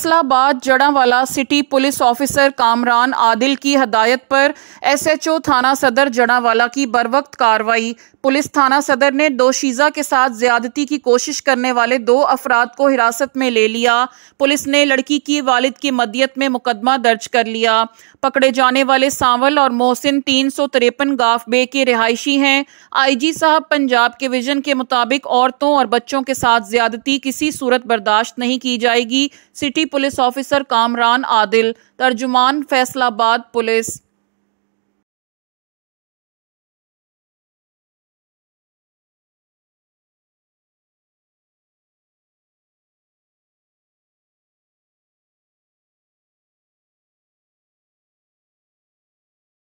Faisalabad Jaranwala city police officer Kamran Adil की हदायत पर एसएचओ थाना सदर जड़ांवाला की बरवक्त कार्रवाई। पुलिस थाना सदर ने दोशीज़ा के साथ ज्यादती की कोशिश करने वाले 2 अफराद को हिरासत में ले लिया। पुलिस ने लड़की की वालिद की मदियत में मुकदमा दर्ज कर लिया। पकड़े जाने वाले सांवल और मोहसिन 353 गाफ बे के रिहायशी हैं। आईजी साहब पंजाब के विजन के मुताबिक औरतों और बच्चों के साथ ज्यादती किसी सूरत बर्दाश्त नहीं की जाएगी। City police officer Kamran Adil, तर्जुमान फैसलाबाद पुलिस।